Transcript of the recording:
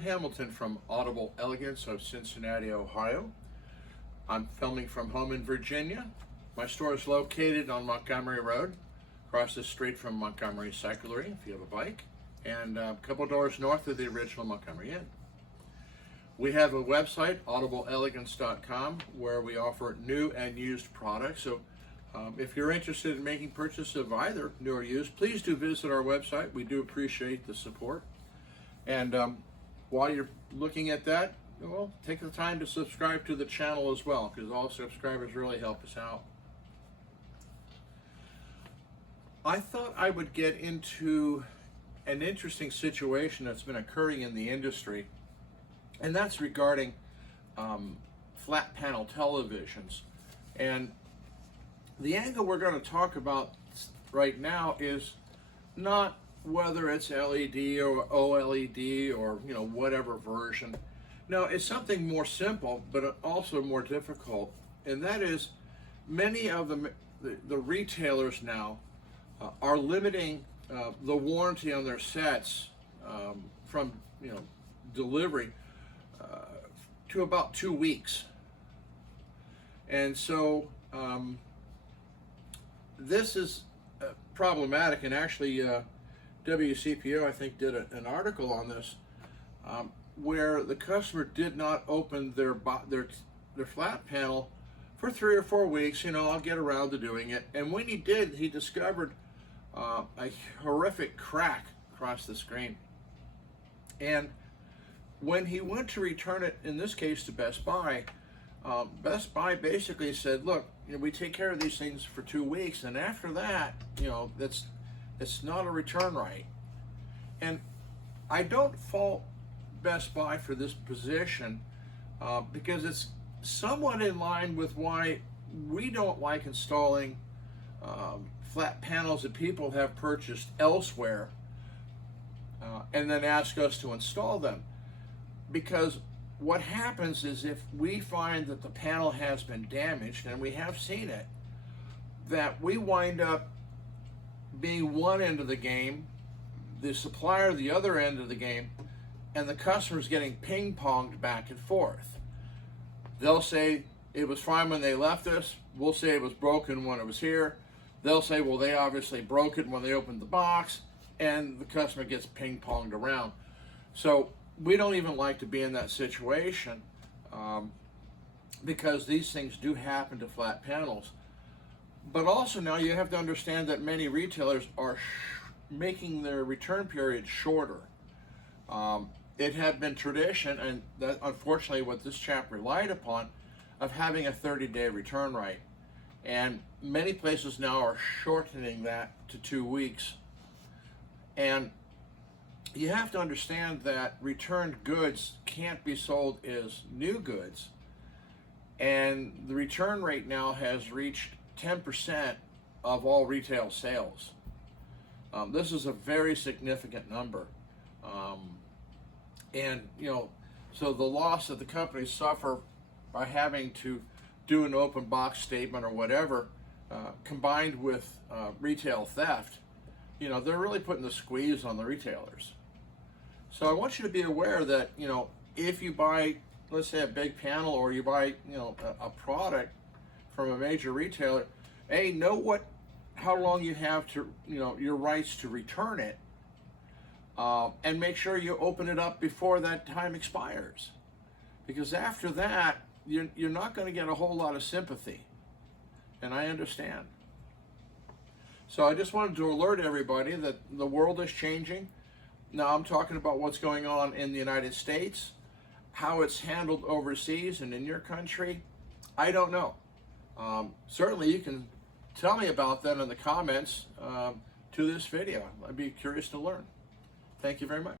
Hamilton from Audible Elegance of Cincinnati, Ohio. I'm filming from home in Virginia. My store is located on Montgomery Road, across the street from Montgomery Cyclery, if you have a bike, and a couple doors north of the original Montgomery Inn. We have a website, audibleelegance.com, where we offer new and used products. So if you're interested in making purchase of either new or used, please do visit our website. We do appreciate the support. And while you're looking at that, well, take the time to subscribe to the channel as well, because all subscribers really help us out. I thought I would get into an interesting situation that's been occurring in the industry, and that's regarding flat panel televisions. And the angle we're going to talk about right now is not whether it's LED or OLED or whatever version. No, it's something more simple, but also more difficult, and that is many of the retailers now are limiting the warranty on their sets from delivery to about 2 weeks. And so this is problematic, and actually WCPO, I think, did an article on this where the customer did not open their flat panel for 3 or 4 weeks. I'll get around to doing it. And when he did, he discovered a horrific crack across the screen. And when he went to return it, in this case to Best Buy basically said, look, we take care of these things for 2 weeks, and after that, it's not a return right. And I don't fault Best Buy for this position because it's somewhat in line with why we don't like installing flat panels that people have purchased elsewhere and then ask us to install them. Because what happens is, if we find that the panel has been damaged, and we have seen it, that we wind up being one end of the game, the supplier the other end of the game, and the customer's getting ping-ponged back and forth. They'll say it was fine when they left us. We'll say it was broken when it was here. They'll say, well, they obviously broke it when they opened the box, and the customer gets ping-ponged around. So we don't even like to be in that situation because these things do happen to flat panels. But also now you have to understand that many retailers are making their return period shorter. It had been tradition, and that unfortunately what this chap relied upon, of having a 30-day return right. And many places now are shortening that to 2 weeks. And you have to understand that returned goods can't be sold as new goods. And the return rate now has reached 10% of all retail sales. This is a very significant number. So the loss that the companies suffer by having to do an open box statement or whatever, combined with retail theft, they're really putting the squeeze on the retailers. So I want you to be aware that, if you buy, let's say, a big panel, or you buy, a product from a major retailer, know how long you have to, your rights to return it, and make sure you open it up before that time expires. Because after that, you're not going to get a whole lot of sympathy. And I understand. So I just wanted to alert everybody that the world is changing. Now I'm talking about what's going on in the United States. How it's handled overseas and in your country, I don't know. Certainly you can tell me about that in the comments to this video. I'd be curious to learn. Thank you very much.